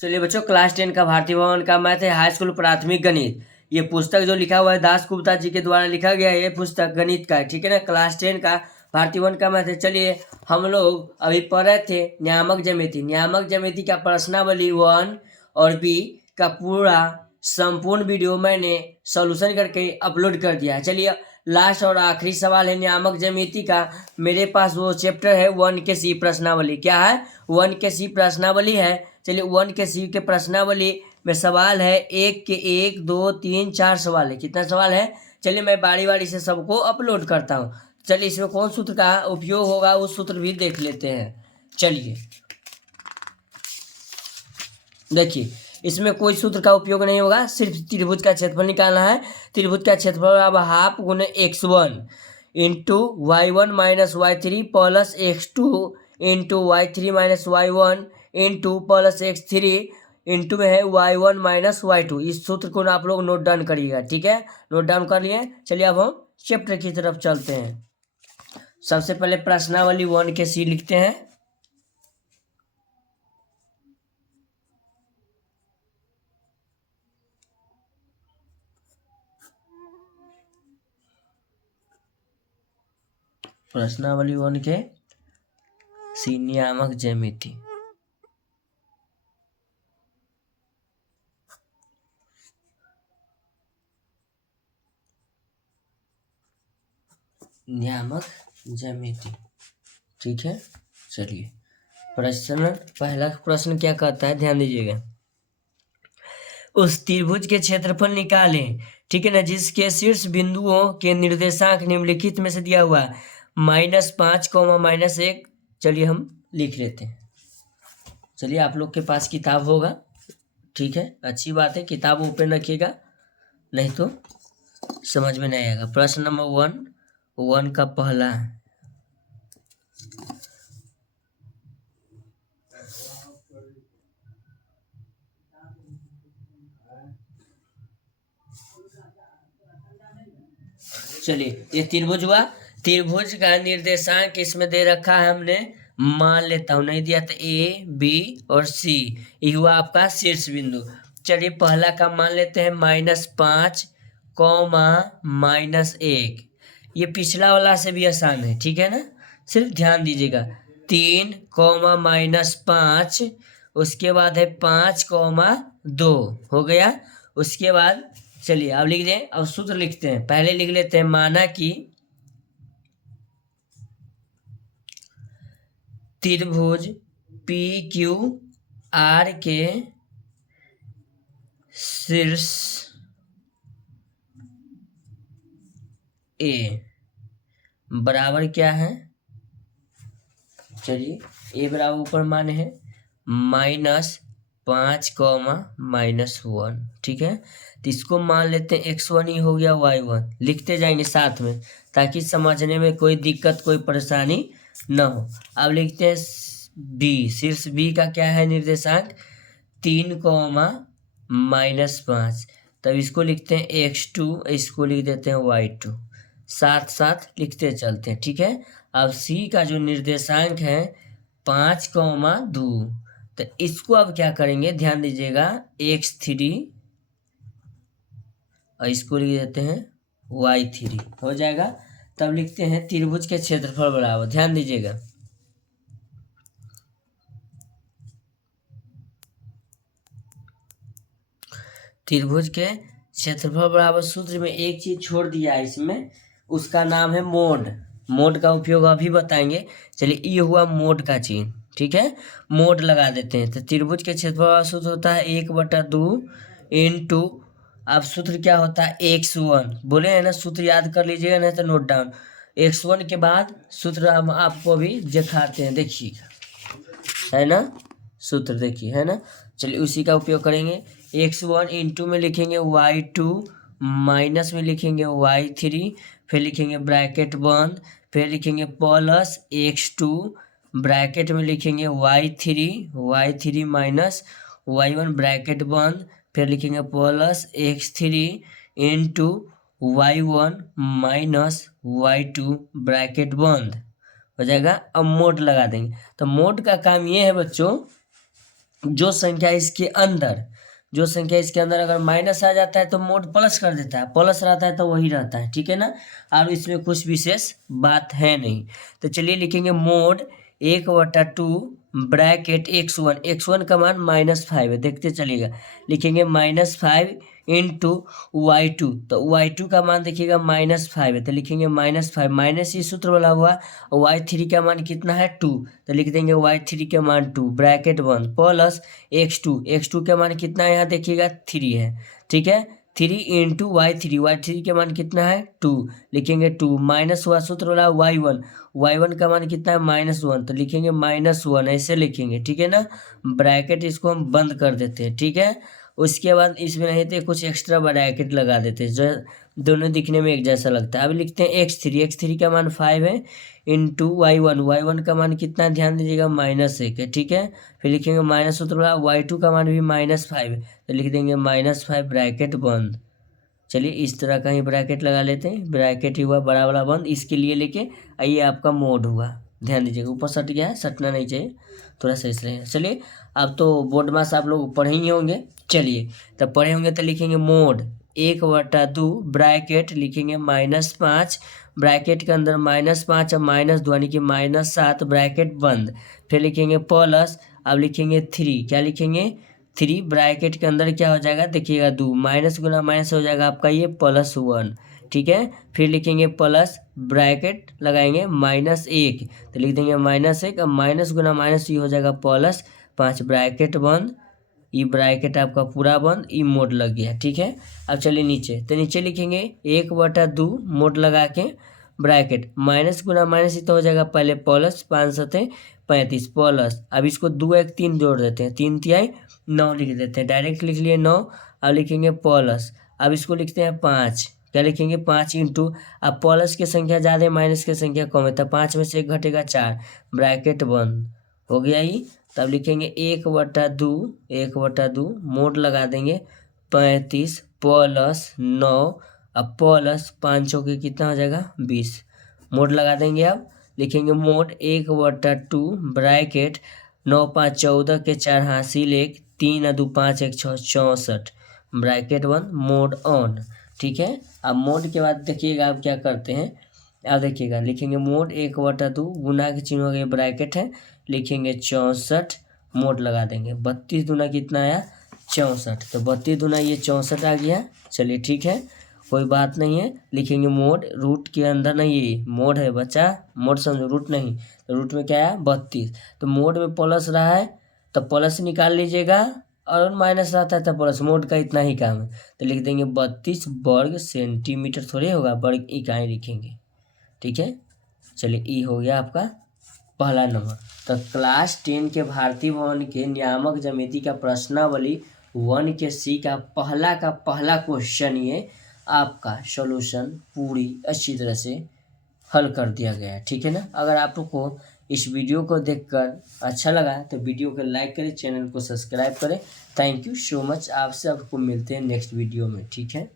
चलिए बच्चों, क्लास 10 का भारतीय भवन का मैथ है, हाई स्कूल प्राथमिक गणित। ये पुस्तक जो लिखा हुआ है दास गुप्ता जी के द्वारा लिखा गया है, ये पुस्तक गणित का है, ठीक है ना। क्लास 10 का भारतीय भवन का मैथ है। चलिए हम लोग अभी पढ़ रहे थे नियामक ज्यामिति। नियामक ज्यामिति का प्रश्नावली 1 और बी का पूरा संपूर्ण वीडियो मैंने सॉल्यूशन करके अपलोड कर दिया है। चलिए लास्ट और आखिरी सवाल है नियामक ज्यामिति का। मेरे पास वो चैप्टर है 1 के सी प्रश्नावली। क्या है? 1 के सी प्रश्नावली है। चलिए 1 के सी के प्रश्नावली में सवाल है 1 के 1 2 3 4 सवाल है। कितना सवाल है? चलिए मैं बारी बारी से सबको अपलोड करता हूँ। चलिए इसमें कौन सूत्र का उपयोग होगा उस सूत्र भी देख लेते हैं। चलिए देखिए, इसमें कोई सूत्र का उपयोग नहीं होगा, सिर्फ त्रिभुज का क्षेत्रफल निकालना है। त्रिभुज का क्षेत्रफल अब हाफ गुने x1 into y1 minus y3 plus x2 into y3 minus y1 into plus x3 into में है y1 माइनस y2। इस सूत्र को आप लोग नोट डाउन करिएगा, ठीक है। नोट डाउन कर लिए। चलिए अब हम चैप्टर की तरफ चलते हैं। सबसे पहले प्रश्नावली 1 के सी लिखते हैं। प्रश्नावली 1 के सी नियामक ज्यामिति। नियामक ज्यामिति, ठीक है। चलिए पहला प्रश्न क्या कहता है, ध्यान दीजिएगा। उस त्रिभुज के क्षेत्रफल निकालें, ठीक है ना, जिसके शीर्ष बिंदुओं के निर्देशांक निम्नलिखित में से दिया हुआ है -5, -1। चलिए हम लिख लेते हैं। चलिए आप लोग के पास किताब होगा, ठीक है, अच्छी बात है, किताब ओपन रखिएगा, नहीं तो समझ में नहीं आएगा। प्रश्न नंबर 1 का पहला है। चलिए ये त्रिभुज हुआ। त्रिभुज का निर्देशांक इसमें दे रखा है, हमने मान लेता हूं, नहीं दिया तो ए बी और सी। ये हुआ आपका शीर्ष बिंदु। चलिए पहला का मान लेते हैं -5, -1। ये पिछला वाला से भी आसान है, ठीक है ना। सिर्फ ध्यान दीजिएगा। 3, -5, उसके बाद है 5, 2 हो गया। उसके बाद चलिए अब लिख दें, अब सूत्र लिखते हैं। पहले लिख लेते हैं, माना कि त्रिभुज पी क्यू आर के शीर्ष ए बराबर क्या है। चलिए ए बराबर ऊपर मान है -5, -1, ठीक है। तो इसको मान लेते हैं x1 ही हो गया, y1 लिखते जाएंगे साथ में, ताकि समझने में कोई दिक्कत कोई परेशानी न हो। अब लिखते हैं बी, शीर्ष बी का क्या है निर्देशांक 3, -5। तब इसको लिखते हैं x2, इसको लिख देते हैं y2, साथ साथ लिखते चलते हैं, ठीक है। अब सी का जो निर्देशांक है 5, 2, तो इसको अब क्या करेंगे, ध्यान दीजिएगा, x3 और इसको लिख देते हैं y3 हो जाएगा। तब लिखते हैं त्रिभुज के क्षेत्रफल बराबर, ध्यान दीजिएगा, त्रिभुज के क्षेत्रफल बराबर सूत्र में एक चीज छोड़ दिया है इसमें, उसका नाम है मोड। मोड का उपयोग अभी बताएंगे। चलिए ये हुआ मोड का चिन्ह, ठीक है, मोड लगा देते हैं। तो त्रिभुज के क्षेत्रफल सूत्र होता है 1/2 इंटू, अब सूत्र क्या होता है x1, बोले है ना, सूत्र याद कर लीजिएगा, नहीं तो नोट डाउन। x1 के बाद सूत्र हम आपको भी दिखाते हैं, देखिएगा, है ना, सूत्र देखिए, है ना। चलिए उसी का उपयोग करेंगे। x1 इंटू में लिखेंगे y2, माइनस में लिखेंगे y3, फिर लिखेंगे ब्रैकेट बंद, फिर लिखेंगे प्लस x2, ब्रैकेट में लिखेंगे y3 माइनस y1 ब्रैकेट बंद, फिर लिखेंगे plus x3 into y1 minus y2 bracket बंद हो जाएगा। अब मोड लगा देंगे। तो मोड का काम ये है बच्चों जो संख्या इसके अंदर अगर माइनस आ जाता है तो मोड प्लस कर देता है, प्लस रहता है तो वही रहता है, ठीक है ना। और इसमें कुछ विशेष बात है नहीं। तो चलिए लिखेंगे मोड 1/2 ब्रैकेट x1 का मान -5 है, देखते चलिएगा। लिखेंगे -5 इंटू y2, तो y2 का मान देखिएगा -5 है, तो लिखेंगे -5 माइनस ये सूत्र वाला हुआ। y3 का मान कितना है 2, तो लिख देंगे y3 का मान 2 ब्रैकेट 1 प्लस x2 का मान कितना है यहाँ देखिएगा 3 है, ठीक है। 3 इंटू y3 का मान कितना है 2, लिखेंगे 2 माइनस हुआ सूत्र वाला y1 का मान कितना है -1, तो लिखेंगे -1 ऐसे लिखेंगे, ठीक है ना। ब्रैकेट इसको हम बंद कर देते हैं, ठीक है। उसके बाद इसमें नहीं तो कुछ एक्स्ट्रा ब्रैकेट लगा देते हैं जो दोनों दिखने में एक जैसा लगता है। अब लिखते हैं x3 का मान 5 है इंटू y1 का मान कितना है ध्यान दीजिएगा -1 है, ठीक है। फिर लिखेंगे माइनस सूत्र वाला y2 का मान भी -5 है, तो लिख देंगे -5 ब्रैकेट बंद। चलिए इस तरह का ही ब्रैकेट लगा लेते हैं, ब्रैकेट ही हुआ बड़ा वाला बंद। इसके लिए लेके आइए आपका मोड हुआ, ध्यान दीजिएगा ऊपर सट गया है, सटना नहीं चाहिए, थोड़ा सा इस रहेगा। चलिए अब तो बोर्ड मास आप लोग पढ़े ही होंगे, चलिए तब पढ़े होंगे तो लिखेंगे मोड 1/2 ब्रैकेट लिखेंगे -5 ब्रैकेट के अंदर -5 और -2 यानी कि -7 ब्रैकेट बंद। फिर लिखेंगे प्लस, अब लिखेंगे 3, क्या लिखेंगे 3 ब्रैकेट के अंदर क्या हो जाएगा देखिएगा 2 माइनस गुना माइनस हो जाएगा आपका ये +1, ठीक है। फिर लिखेंगे प्लस ब्रैकेट लगाएंगे -1, तो लिख देंगे -1 अब माइनस गुना माइनस ये हो जाएगा +5 ब्रैकेट बंद। ये ब्रैकेट आपका पूरा बंद, ये मोड लग गया, ठीक है। अब चलिए नीचे, तो नीचे लिखेंगे 1/2 मोड लगा के ब्रैकेट माइनस गुना माइनस ही तो हो जाएगा पहले प्लस 5×7=35 प्लस, अब इसको 2 1 3 जोड़ देते हैं, 3 तिहाई 9 लिख देते हैं, डायरेक्ट लिख लिए 9। अब लिखेंगे प्लस, अब इसको लिखते हैं 5, क्या लिखेंगे 5 इंटू, अब प्लस की संख्या ज़्यादा है माइनस की संख्या कम है, तो 5 में से 1 घटेगा 4 ब्रैकेट बंद हो गया ही। तब लिखेंगे 1/2 मोड लगा देंगे 35 प्लस 9 अब प्लस 5 के कितना हो जाएगा 20 मोड लगा देंगे। अब लिखेंगे मोड 1/2 ब्रैकेट 9 5 14 के 4 हासिल 1 3 और 2 5 1 6 64 ब्रैकेट 1 मोड ऑन, ठीक है। अब मोड के बाद देखिएगा आप क्या करते हैं, अब देखिएगा लिखेंगे मोड 1/2 गुना के चिन्ह हो गए ब्रैकेट है, लिखेंगे 64 मोड लगा देंगे 32 दूना कितना आया 64, तो 32 दूना ये 64 आ गया। चलिए ठीक है कोई बात नहीं है, लिखेंगे मोड रूट के अंदर नहीं, ये मोड है बच्चा, मोड समझो रूट नहीं, तो रूट में क्या है 32, तो मोड में प्लस रहा है तो प्लस निकाल लीजिएगा और माइनस रहता है तो प्लस, मोड का इतना ही काम है। तो लिख देंगे 32 वर्ग सेंटीमीटर, थोड़ी होगा वर्ग इकाई लिखेंगे, ठीक है। चलिए ई हो गया आपका पहला नंबर। तो क्लास 10 के भारतीय भवन के नियामक समिति का प्रश्नावली 1 के सी का पहला क्वेश्चन ये आपका सॉल्यूशन पूरी अच्छी तरह से हल कर दिया गया है, ठीक है ना। अगर आप लोग को इस वीडियो को देखकर अच्छा लगा तो वीडियो को लाइक करें, चैनल को सब्सक्राइब करें। थैंक यू सो मच, आपसे आपको मिलते हैं नेक्स्ट वीडियो में, ठीक है।